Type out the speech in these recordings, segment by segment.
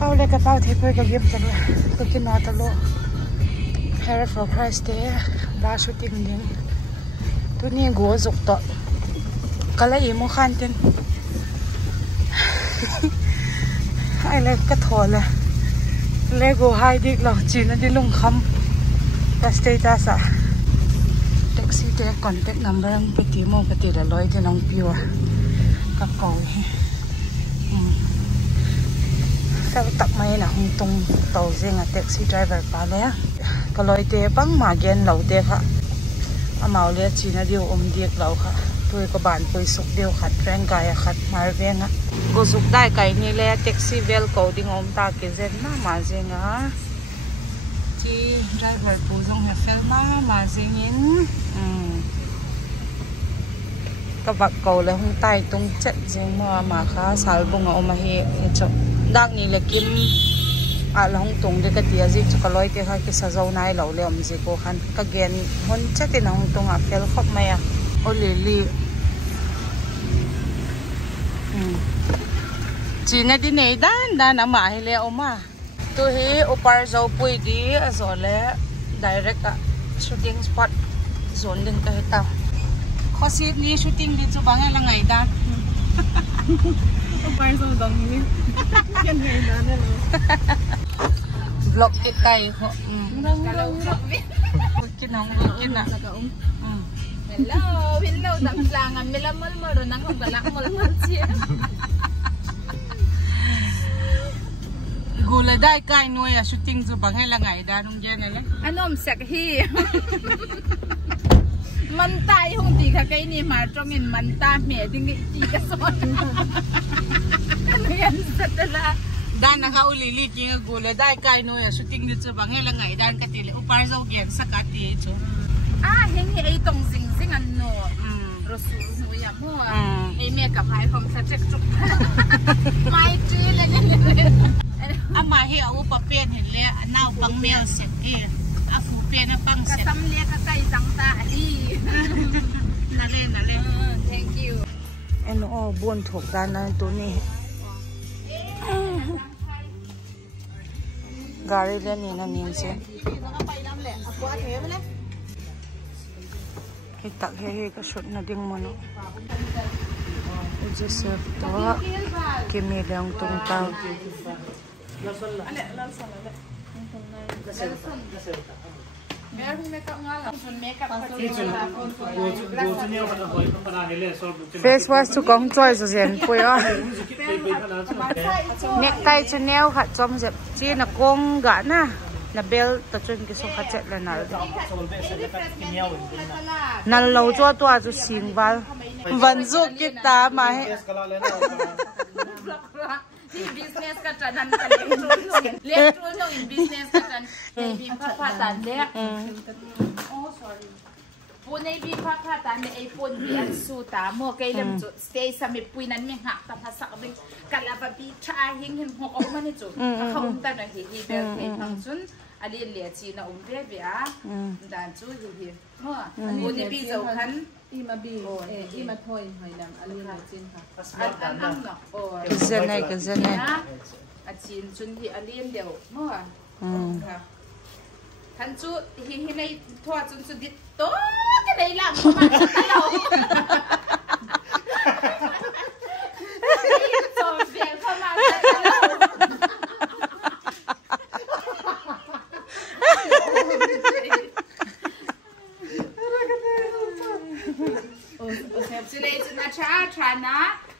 bao lê cái bao thế thôi cái game chẳng là tôi chỉ nói tao lo hair for price thế ba số tiền đến tôi nghe gỗ dục tọt cái lấy mua khăn trên ai lấy cái thỏi là lấy gỗ hai đi là chỉ nó đi lung khăm ta stay ta sa taxi te contact number ang peti mo peti la loi te nong piwa ka ko sa tak mai na hung tung tàu zinga taxi driver pa le ka loi te bang ma gen lo te kha amau le china diu diek lo kha tui ko ban pui suk diu khat friend ga khat mar venga go suk dai kai ni le taxi vel ko ding ta ke zen na ma zinga driver po dong ha fel ma zingin ka bak ko le hung tai tung chet jing ma kha sal bunga o ma he chok dak ni le kim a la hung tung de ka tia ji chu ka loi ke kha ki sa zo nai lo le om ji ko khan ka gen hon chet in hung tung a fel khop ma ya o le li chi na di nei dan ama he le o ma tu hi upar zo pui di azole direct shooting spot zone din ka hita khosi ni shooting di chu bangai la ngai da upar zo dong ni yan ngai na na vlog ti kai ho kalau vlog kinong kina hello dam langan melamol maro nang balak mol chi gula dai kai nuôi shooting zu bangai la ngai da nung gen la anom sak hi man tai hung ti kha kai ni ma trong in man ta me ding ti ka son yan satala dan na ka uli li king gula dai kai nuôi shooting zu bangai la ngai dan ka ti le upar zo gen sakati chu heng hi ai tong sing sing an no rosu nuya mo ai me ka phai from subject chu mai tu le ne ama hi au pa pen hin le anau pang mel set ke a fu pen a pang set ka sam le ka kai jang ta ali na le thank you en o bon thok dan na tu ni gari le ni na nin se hi tak he ka shot na ding mo no Joseph to kimi lang tung tao face wash chu kong choi zo zen pui a necktie chu neo kha chom je chi na kong ga na bel to chun ki so kha chet la nal lo cho to chu sing bal van zu ki ta ma he business ka tanan ka le tru no in business ka tan bi pha tan le oh sorry pune bi pha tan le ai pun bi an su ta mo kai lem chu stay sa mi pui nan mi hak ta pha sak bi kala ba bi cha hing hin ho o ma ni chu ka khom ta na hi bel thei thang chun ali le chi na ve be a dan chu hi ho pune bi zo khan ima bi ima thoi hoi lam ali na chin kha an am no o ka zenai a chin chun hi alien deu mo kha than chu hi nei thwa chun chu dit to ke nei lam ma lo so bien kha ma cha na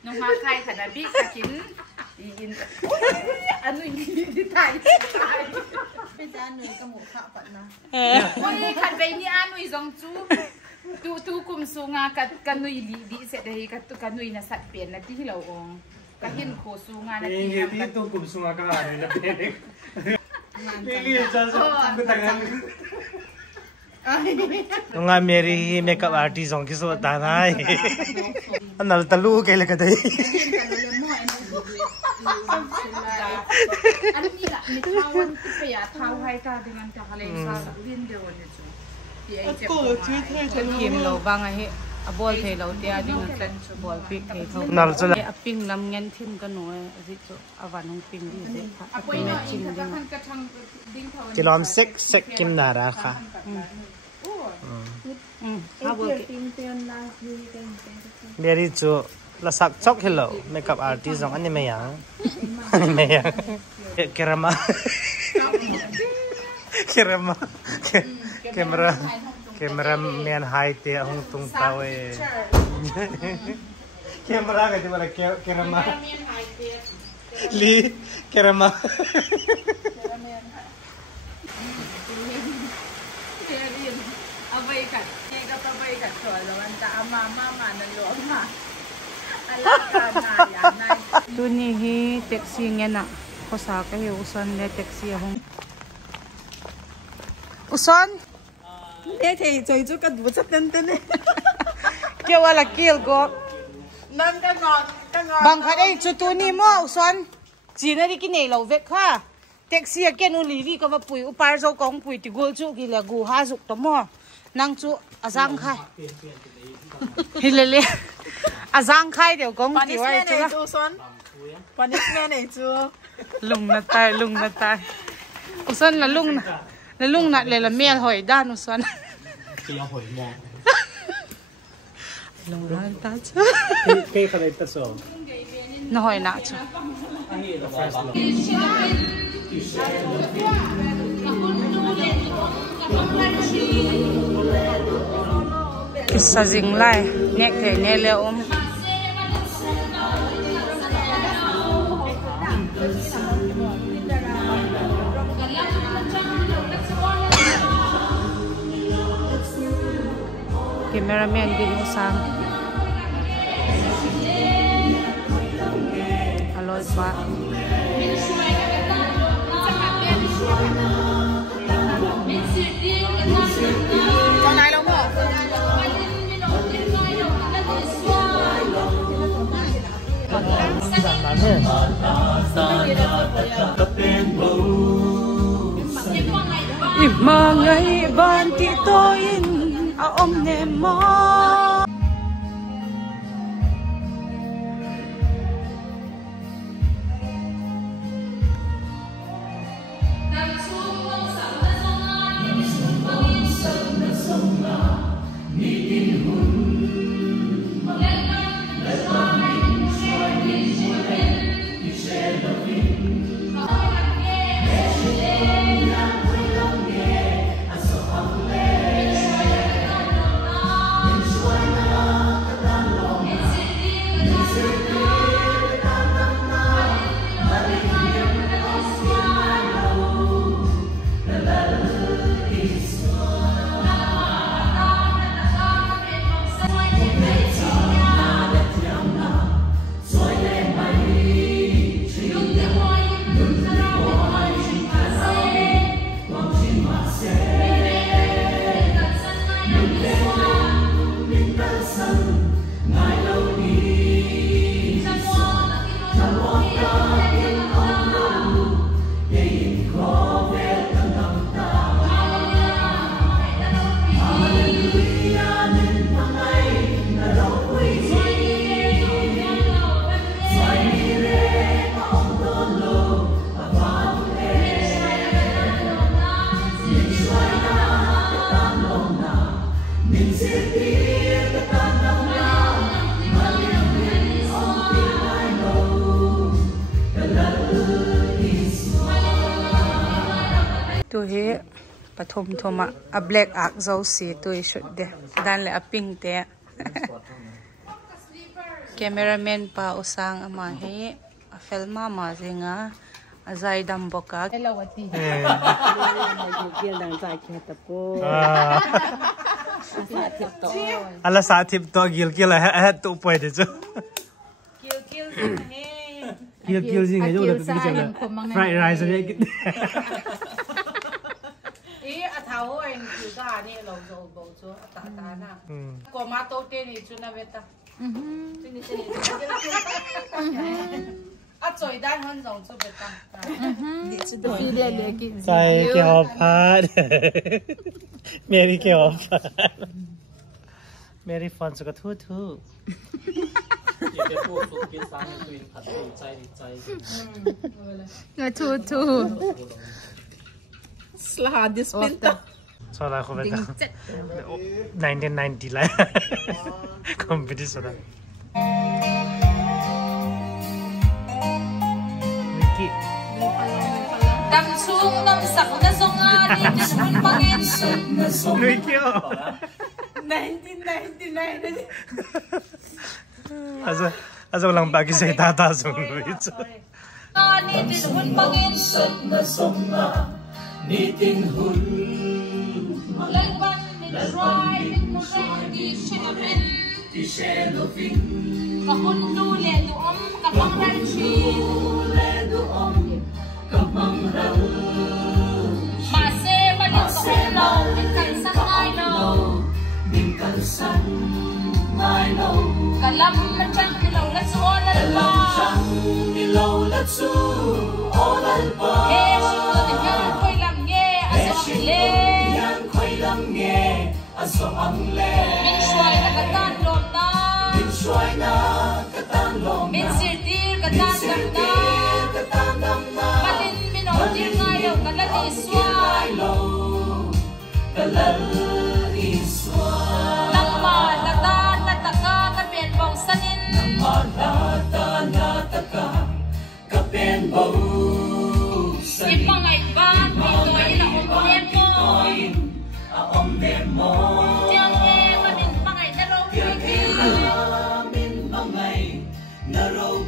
nung ha kai khana bi kakin in anu di thai pe ja nui ka mu kha pat na oi khan be ni anu zong chu tu kum sunga ka nui li se dei ka tu ka nui na sat pen na ti lo ong ka hin kho sunga na ti ha tu kum sunga ka nui na pen li cha so ku tangan Tunga Mary makeup artist on kiso tanai. Anal talu kay la kaday. Ano nila ni tawon kaya tawhay ka dengan kahalay sa window ni chu. Di ay check ko. Kim lo ba nga he bol thei lo te a ding a bol pick thei tho nal chu la a ping lam ngen thin ka no a zi chu awan hong ping di se a poi me ching ding kilom sek kim na ra kha ha bol Mary chu la sak chok hello makeup artist jong ani me yang kerama camera man hai te hong tung tawe camera ka de mara kerama li kerama abai kat chua lo an ta ama nan lo ma tu ni hi taxi ngena ko sa ka hi usan le taxi hong usan để thì chơi chút cái bút sắp tên tên kêu là kêu go nên cái ngọn bằng phải đây chú tu ni mo usan chỉ nó đi cái này lâu vẹt ha taxi cái nó lì đi có mà bùi upar dâu công bùi thì gol chú cái là gu ha dục tao mo năng chú azang khai hi lele azang khai đều công thì vậy chú này chú xuân bạn đi nghe này chú lùng na tai usan là lung nạt lại là mẹ hỏi đan usan lùng na ta chứ cái này ta so nó hỏi nạt chứ kisa ding lai nek thei ne le cameraman din usang aloy pa con này đâu mà mà ngày ban ti tôi a om ne mo tu he pathom thoma a black ak zo si tu shoot de dan le a pink te cameraman pa usang ama he a filma ma zinga azai dam boka elawati kia đang dài kia tập cô ala sa thip to gil la tu poi de chu gil jing ai jo la tu chang fried rice ne kit a thau en ki ga ni lo zo bo chu ta na ko ma to te ni chu na beta a choi dan han zong chu beta sai ke ho pha Mary ke ho pha Mary fun so ka thu thu ที่เป็นพวกสุกินสารควีนผัดตูใจใจ ทูทู Slah dispenta. so la ko beta 1990 la competition da Vicky ดำชุ่มน้ำสักน้ำทรงงานนี่เป็นหุ่นบางเอ็น Vicky also lang bagi sa tata sung Luis งานนี่เป็นหุ่นบางเอ็นไล่บันเป็นรอยเป็นมุรายที่เชลฟินกับหุ่นดูเลดูอมกับบังรันชีมาเซ่มาลิสองเราเป็นกันสังไงเรากะลำมันจังที่เราละสู้ละลาเฮชิโตเดียวคอยลำเย่อสออังเล่มินช่วยนักตันลมน้ำมินสิดีกะตันดำน้ำมาลินมินเอาดีง่ายเรากะละดีสวายนังมาละตาละตะกาก็เป็นบ่าวสนินอีปังไอ้บ้านมีตัวอีละอมเดมโมเจ้าเอ๋มามินปังไอ้นรก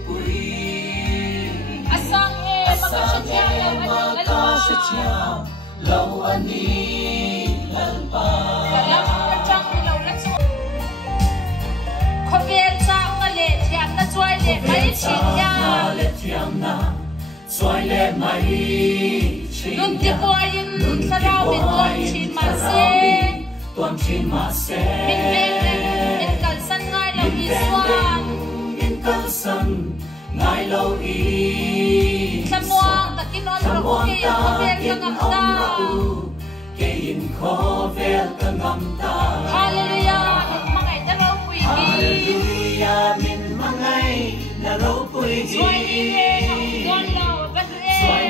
ปุยอาสังเอ๋มาก็เชียเราอันนี้ลัลปากะลำมันจังที่เราละสู้ขบเบียนจากมาเลเทียมนะช่วยเล่ไม่ชินยาดุนที่ปวยินสระวินตัวชินมาเซ่มินเบงมินกันสันง่ายเราอีสวางสมองตะกินนอนเราเกี่ยวขบเบียนกับตาฮาเลลูยามินมังไงนะเราปุยกีช่วยนี่เองดอนเราบัดเอง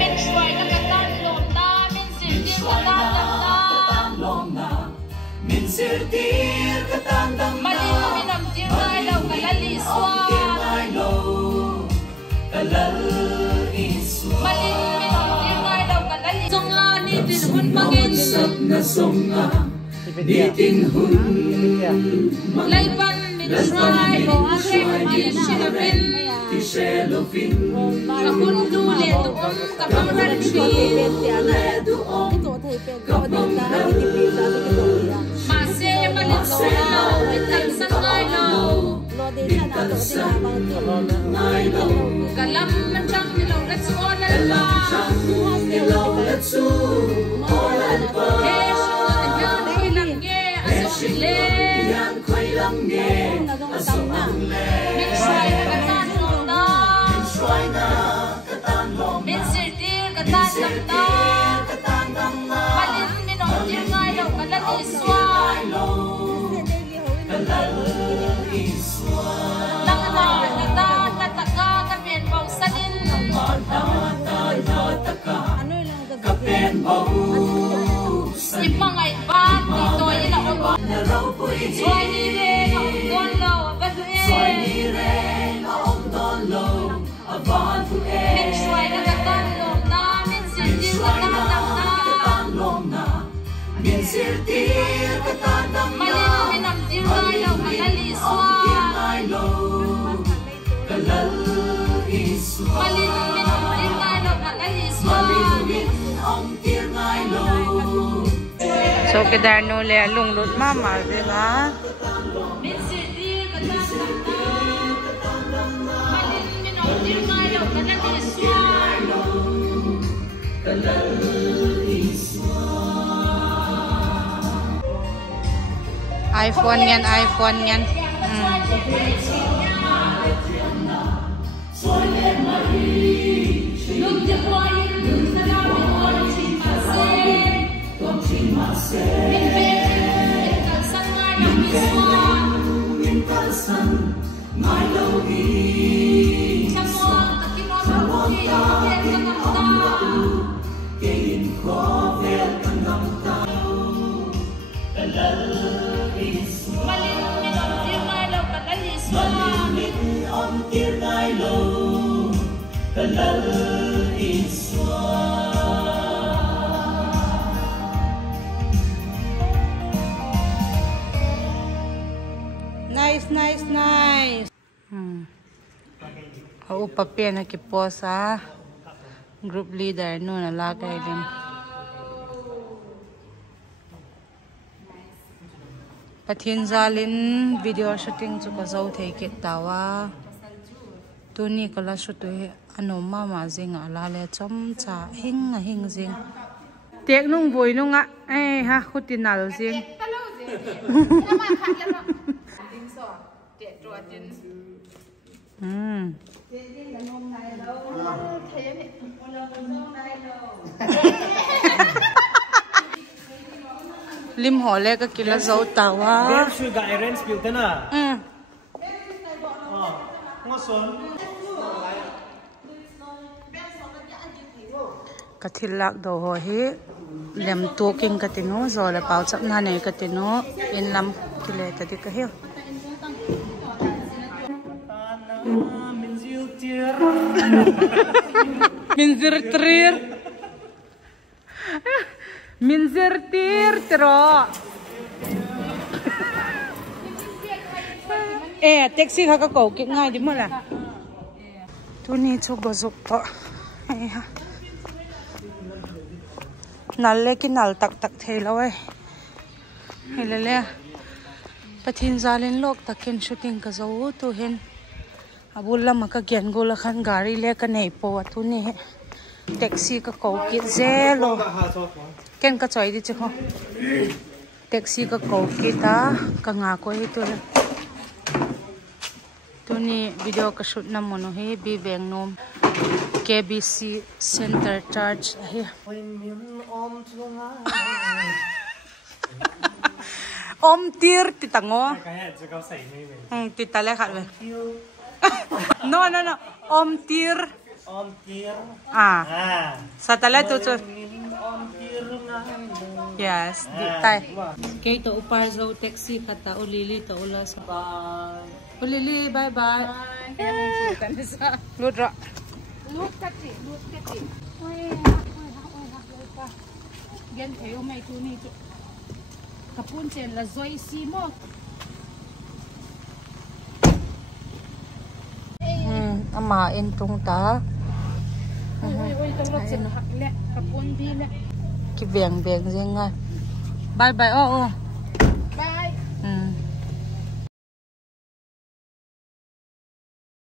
มินช่วยนักตันลมน้ำมินสิดีกะตันดำมาลินมินำจิ้มง่ายเรากะละลิสวามาลินมินำจิ้มง่ายเรากะละลิสงานี่เป็นหุ่นบางเอ็นไล่บันมินทรายบอกอาเซมาลินชิลฟินกับหุ่นดูเลดูอมกับบังรันชีมาเซ่มาลินสองเราเป็นกันสังไงเรากะลำมันจังที่เราละสู้ละลาเฮชิโตเดียวคอยลำเย่อสออังเล่มินช่วยนักตันลมน้ำมินสิดีกะตันดำมาลินมินเอาดีง่ายเรากะละดีสวายนังมาละตาละตะกาก็เป็นบ่าวสนินอีปังไอ้บ้านมีตัวอีละอมช่วยนี่เองดอนเราบัดเองมินช่วยนักตันลมน้ำมินสิดีกะตันดำน้ำมาลินมินำจิ้มง่ายเรากะละลิสวามาลินมินำจิ้มง่ายเรากะละลิสวา so kedar no le lung lut ma mar ve ngaมินสิดีกะตันดำมาลินมินเอาจิ้มง่ายเรากะละลิสวา iPhone ngan Nice. Au papel na kiposa. Group leader no nalagay din. Pathin zalin video shooting chu ka zo thei ke tawa. Tuni kala shoot ano mama zinga lale chom cha hing zing. Tek nung boy nung a ha khutinal zing. Lim hole ka kila zo tawa. Ben shui ga errands built na. Ngoson. Kathilak do ho hi lem toking katino zo la pau chap na ne katino in lam kile ta di ka hiu. Minzir tir tro. Taxi ka ka ko ki ngai di mo la. Tu ni chu bozuk pa. Ha. Nal le ki nal tak thei lo ai. Hele pathin zalin lok takin shooting ka zo tu hen. Abulla maka gyan gola khan gari le ka nei po tu ni taxi ka ko ki zelo. Ken ka choi di chho. Taxi ka ko ki ta ka nga ko hi tu. Tu ni video ka shoot na mono he bi beng nom KBC Center Church hi. Om tir titango. Titale khat ve. No. Om tir. Satale tu chu. Yes, di tai. Kay to upar zo taxi khata ulili to ula sa. Ulili bye. Ludra. Lut kati. Oi. Gen theu mai tu ni chu. Kapun chen la zoi si mo. Ama in tung ta. Oi tong la chen hak le kapun di le. Ki beng zinga. Bye.